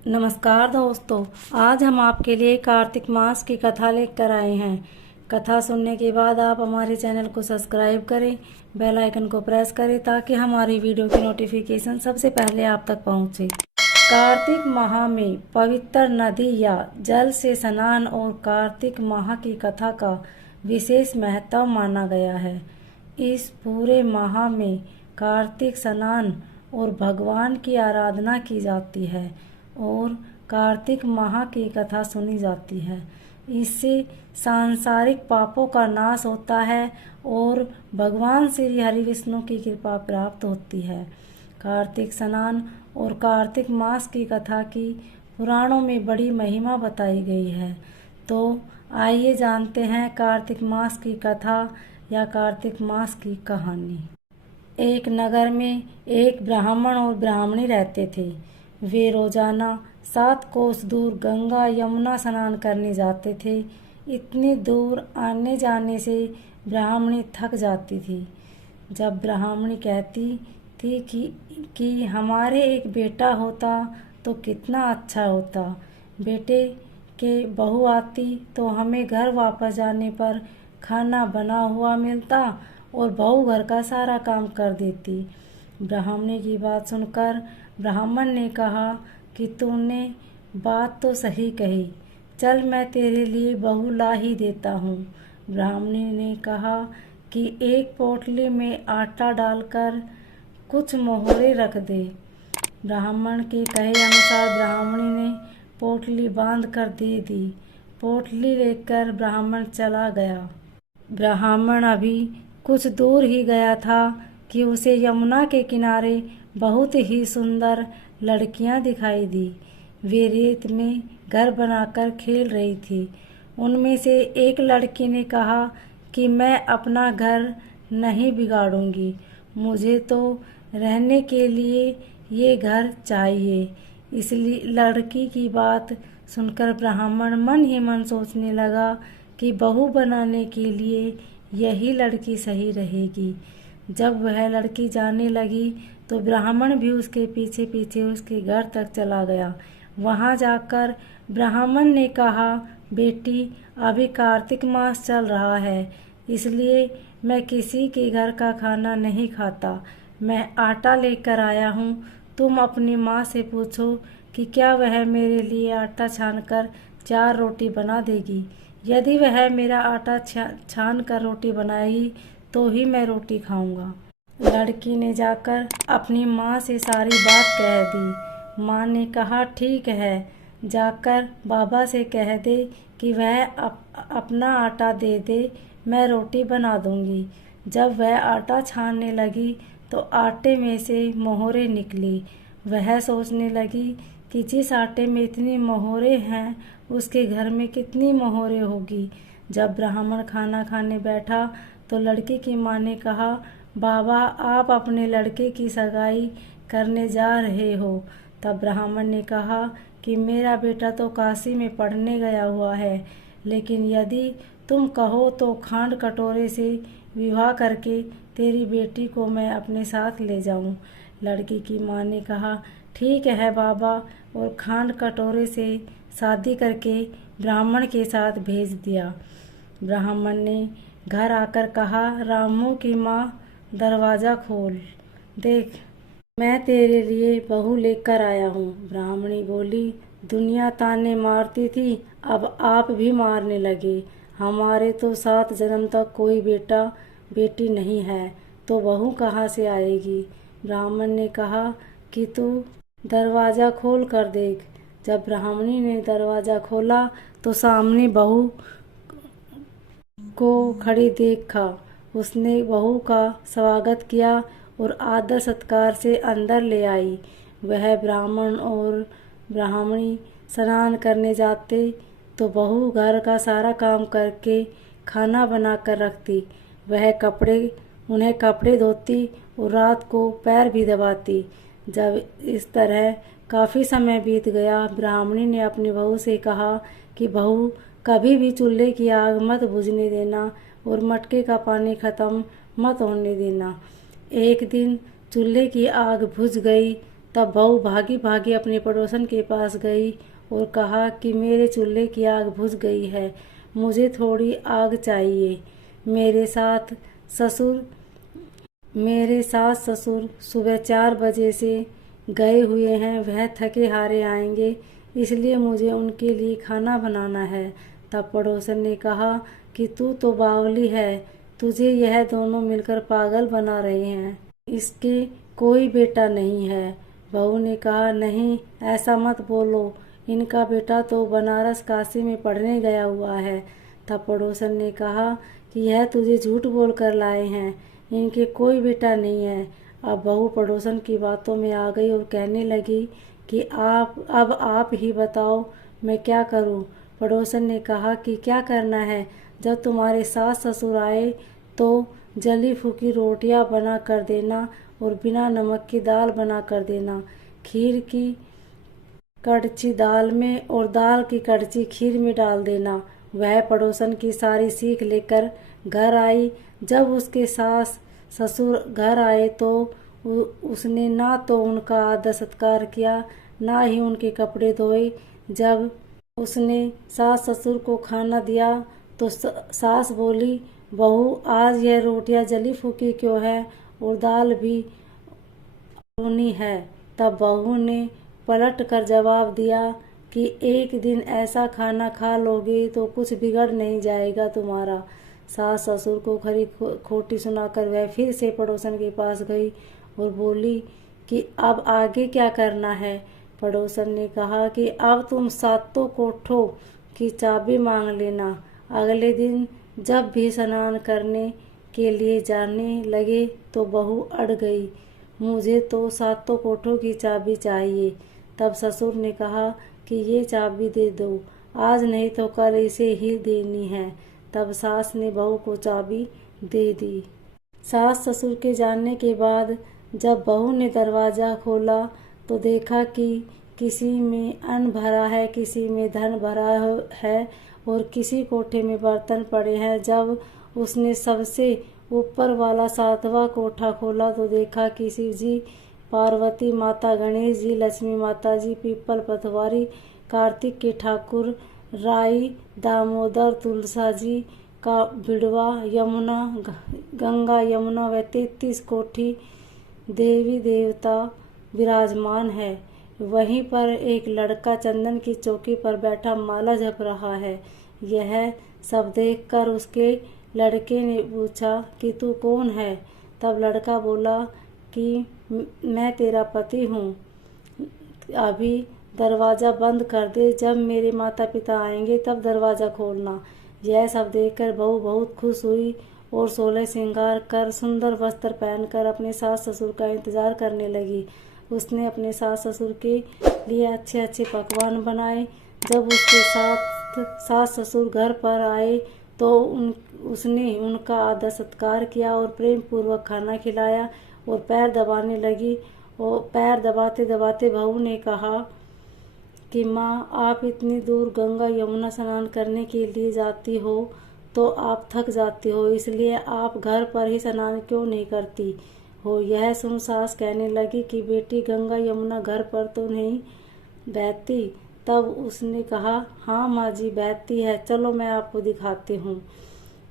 नमस्कार दोस्तों, आज हम आपके लिए कार्तिक मास की कथा लेकर आए हैं। कथा सुनने के बाद आप हमारे चैनल को सब्सक्राइब करें, बेल आइकन को प्रेस करें ताकि हमारी वीडियो की नोटिफिकेशन सबसे पहले आप तक पहुंचे। कार्तिक माह में पवित्र नदी या जल से स्नान और कार्तिक माह की कथा का विशेष महत्व माना गया है। इस पूरे माह में कार्तिक स्नान और भगवान की आराधना की जाती है और कार्तिक माह की कथा सुनी जाती है। इससे सांसारिक पापों का नाश होता है और भगवान श्री हरि विष्णु की कृपा प्राप्त होती है। कार्तिक स्नान और कार्तिक मास की कथा की पुराणों में बड़ी महिमा बताई गई है। तो आइए जानते हैं कार्तिक मास की कथा या कार्तिक मास की कहानी। एक नगर में एक ब्राह्मण और ब्राह्मणी रहते थे। वे रोजाना 7 कोस दूर गंगा यमुना स्नान करने जाते थे। इतनी दूर आने जाने से ब्राह्मणी थक जाती थी। जब ब्राह्मणी कहती थी कि हमारे एक बेटा होता तो कितना अच्छा होता। बेटे के बहू आती तो हमें घर वापस जाने पर खाना बना हुआ मिलता और बहू घर का सारा काम कर देती। ब्राह्मणी की बात सुनकर ब्राह्मण ने कहा कि तूने बात तो सही कही, चल मैं तेरे लिए बहू ला ही देता हूँ। ब्राह्मणी ने कहा कि एक पोटली में आटा डालकर कुछ मोहरे रख दे। ब्राह्मण के कहे अनुसार ब्राह्मणी ने पोटली बांध कर दे दी। पोटली लेकर ब्राह्मण चला गया। ब्राह्मण अभी कुछ दूर ही गया था कि उसे यमुना के किनारे बहुत ही सुंदर लड़कियां दिखाई दी। वे रेत में घर बनाकर खेल रही थी। उनमें से एक लड़की ने कहा कि मैं अपना घर नहीं बिगाड़ूंगी, मुझे तो रहने के लिए ये घर चाहिए। इसलिए लड़की की बात सुनकर ब्राह्मण मन ही मन सोचने लगा कि बहू बनाने के लिए यही लड़की सही रहेगी। जब वह लड़की जाने लगी तो ब्राह्मण भी उसके पीछे पीछे उसके घर तक चला गया। वहां जाकर ब्राह्मण ने कहा, बेटी अभी कार्तिक मास चल रहा है, इसलिए मैं किसी के घर का खाना नहीं खाता। मैं आटा लेकर आया हूँ, तुम अपनी माँ से पूछो कि क्या वह मेरे लिए आटा छानकर 4 रोटी बना देगी। यदि वह मेरा आटा छान कर रोटी बनाएगी तो ही मैं रोटी खाऊंगा। लड़की ने जाकर अपनी माँ से सारी बात कह दी। माँ ने कहा, ठीक है, जाकर बाबा से कह दे कि वह अपना आटा दे दे, मैं रोटी बना दूंगी। जब वह आटा छानने लगी तो आटे में से मोहरे निकली। वह सोचने लगी कि जिस आटे में इतनी मोहरे हैं उसके घर में कितनी मोहरे होगी। जब ब्राह्मण खाना खाने बैठा तो लड़की की माँ ने कहा, बाबा आप अपने लड़के की सगाई करने जा रहे हो। तब ब्राह्मण ने कहा कि मेरा बेटा तो काशी में पढ़ने गया हुआ है, लेकिन यदि तुम कहो तो खांड कटोरे से विवाह करके तेरी बेटी को मैं अपने साथ ले जाऊं। लड़की की माँ ने कहा, ठीक है बाबा, और खांड कटोरे से शादी करके ब्राह्मण के साथ भेज दिया। ब्राह्मण ने घर आकर कहा, रामू की माँ दरवाज़ा खोल, देख मैं तेरे लिए बहू लेकर आया हूँ। ब्राह्मणी बोली, दुनिया ताने मारती थी, अब आप भी मारने लगे। हमारे तो 7 जन्म तक कोई बेटा बेटी नहीं है, तो बहू कहाँ से आएगी। ब्राह्मण ने कहा कि तू दरवाज़ा खोल कर देख। जब ब्राह्मणी ने दरवाज़ा खोला तो सामने बहू को खड़ी देखा। उसने बहू का स्वागत किया और आदर सत्कार से अंदर ले आई। वह ब्राह्मण और ब्राह्मणी स्नान करने जाते तो बहू घर का सारा काम करके खाना बना कर रखती। वह उन्हें कपड़े धोती और रात को पैर भी दबाती। जब इस तरह काफ़ी समय बीत गया, ब्राह्मणी ने अपनी बहू से कहा कि बहू कभी भी चूल्हे की आग मत बुझने देना और मटके का पानी ख़त्म मत होने देना। एक दिन चूल्हे की आग बुझ गई तब बहू भागी भागी अपने पड़ोसन के पास गई और कहा कि मेरे चूल्हे की आग बुझ गई है, मुझे थोड़ी आग चाहिए। मेरे सास ससुर सुबह 4 बजे से गए हुए हैं, वह थके हारे आएंगे, इसलिए मुझे उनके लिए खाना बनाना है। तब पड़ोसन ने कहा कि तू तो बावली है, तुझे यह दोनों मिलकर पागल बना रहे हैं, इसके कोई बेटा नहीं है। बहू ने कहा, नहीं ऐसा मत बोलो, इनका बेटा तो बनारस काशी में पढ़ने गया हुआ है। तब पड़ोसन ने कहा कि यह तुझे झूठ बोल कर लाए हैं, इनके कोई बेटा नहीं है। अब बहू पड़ोसन की बातों में आ गई और कहने लगी कि अब आप ही बताओ मैं क्या करूं। पड़ोसन ने कहा कि क्या करना है, जब तुम्हारे सास ससुर आए तो जली फूकी रोटियां बना कर देना और बिना नमक की दाल बना कर देना, खीर की कड़ची दाल में और दाल की कड़ची खीर में डाल देना। वह पड़ोसन की सारी सीख लेकर घर आई। जब उसके सास ससुर घर आए तो उसने ना तो उनका आदर सत्कार किया, ना ही उनके कपड़े धोए। जब उसने सास ससुर को खाना दिया तो सास बोली, बहू आज यह रोटियां जली फूकी क्यों है और दाल भी रोनी है। तब बहू ने पलट कर जवाब दिया कि एक दिन ऐसा खाना खा लोगे तो कुछ बिगड़ नहीं जाएगा तुम्हारा। सास ससुर को खरी खोटी सुनाकर वह फिर से पड़ोसन के पास गई और बोली कि अब आगे क्या करना है। पड़ोसन ने कहा कि अब तुम सातों कोठों की चाबी मांग लेना। अगले दिन जब भी स्नान करने के लिए जाने लगे तो बहू अड़ गई, मुझे तो सातों कोठों की चाबी चाहिए। तब ससुर ने कहा कि ये चाबी दे दो, आज नहीं तो कल इसे ही देनी है। तब सास ने बहू को चाबी दे दी। सास ससुर के जाने के बाद जब बहू ने दरवाज़ा खोला तो देखा कि किसी में अन्न भरा है, किसी में धन भरा है और किसी कोठे में बर्तन पड़े हैं। जब उसने सबसे ऊपर वाला 7वां कोठा खोला तो देखा कि शिव जी, पार्वती माता, गणेश जी, लक्ष्मी माता जी, पीपल पतवारी, कार्तिक के ठाकुर, राई, दामोदर, तुलसा जी का बिड़वा, यमुना, गंगा यमुना व 33 कोठी देवी देवता विराजमान है। वहीं पर एक लड़का चंदन की चौकी पर बैठा माला जप रहा है। यह सब देखकर उसके लड़के ने पूछा कि तू कौन है। तब लड़का बोला कि मैं तेरा पति हूँ, अभी दरवाज़ा बंद कर दे, जब मेरे माता पिता आएंगे तब दरवाज़ा खोलना। यह सब देखकर बहू बहुत खुश हुई और 16 श्रृंगार कर सुंदर वस्त्र पहनकर अपने सास ससुर का इंतजार करने लगी। उसने अपने सास ससुर के लिए अच्छे अच्छे पकवान बनाए। जब उसके साथ सास ससुर घर पर आए तो उसने उनका आदर सत्कार किया और प्रेम पूर्वक खाना खिलाया और पैर दबाने लगी। और पैर दबाते दबाते बहू ने कहा कि माँ, आप इतनी दूर गंगा यमुना स्नान करने के लिए जाती हो तो आप थक जाती हो, इसलिए आप घर पर ही स्नान क्यों नहीं करती हो। यह सुन सास कहने लगी कि बेटी, गंगा यमुना घर पर तो नहीं बहती। तब उसने कहा, हाँ माँ जी बहती है, चलो मैं आपको दिखाती हूँ।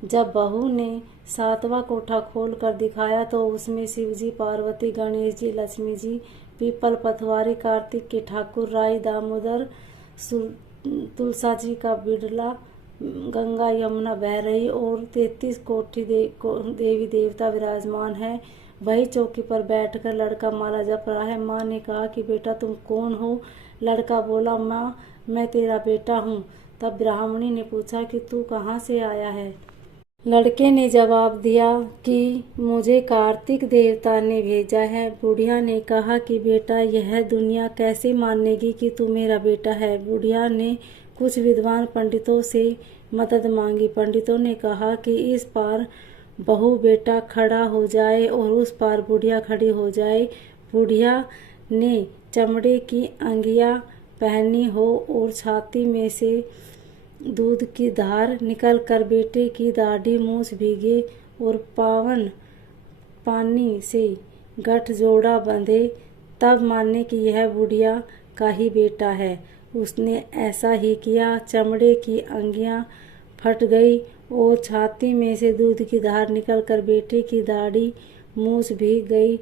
जब बहू ने 7वां कोठा खोल कर दिखाया तो उसमें शिव जी, पार्वती, गणेश जी, लक्ष्मी जी, पीपल पतवारी, कार्तिक के ठाकुर, राई, दामोदर, तुलसा जी का बिड़ला, गंगा यमुना बह रही और 33 कोठी देवी देवता विराजमान है। वही चौकी पर बैठकर लड़का माला जप रहा है। माँ ने कहा कि बेटा तुम कौन हो। लड़का बोला, माँ मैं तेरा बेटा हूँ। तब ब्राह्मणी ने पूछा कि तू कहाँ से आया है। लड़के ने जवाब दिया कि मुझे कार्तिक देवता ने भेजा है। बुढ़िया ने कहा कि बेटा, यह दुनिया कैसे मानेगी कि तू मेरा बेटा है। बुढ़िया ने कुछ विद्वान पंडितों से मदद मांगी। पंडितों ने कहा कि इस पार बहू बेटा खड़ा हो जाए और उस पार बुढ़िया खड़ी हो जाए। बुढ़िया ने चमड़े की अंगिया पहनी हो और छाती में से दूध की धार निकलकर बेटे की दाढ़ी मूछ भीगे और पावन पानी से गठजोड़ा बंधे। तब माने कि यह बुढ़िया का ही बेटा है। उसने ऐसा ही किया। चमड़े की अंगियां फट गई और छाती में से दूध की धार निकलकर बेटे की दाढ़ी मूछ भीग गई।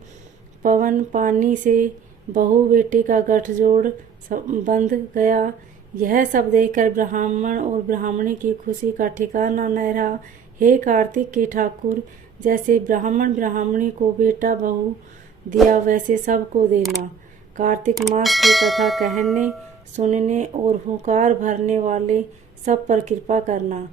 पवन पानी से बहू बेटे का गठजोड़ बंध गया। यह सब देखकर ब्राह्मण और ब्राह्मणी की खुशी का ठिकाना न रहा। हे कार्तिक के ठाकुर, जैसे ब्राह्मण ब्राह्मणी को बेटा बहू दिया वैसे सबको देना। कार्तिक मास की कथा कहने, सुनने और हुंकार भरने वाले सब पर कृपा करना।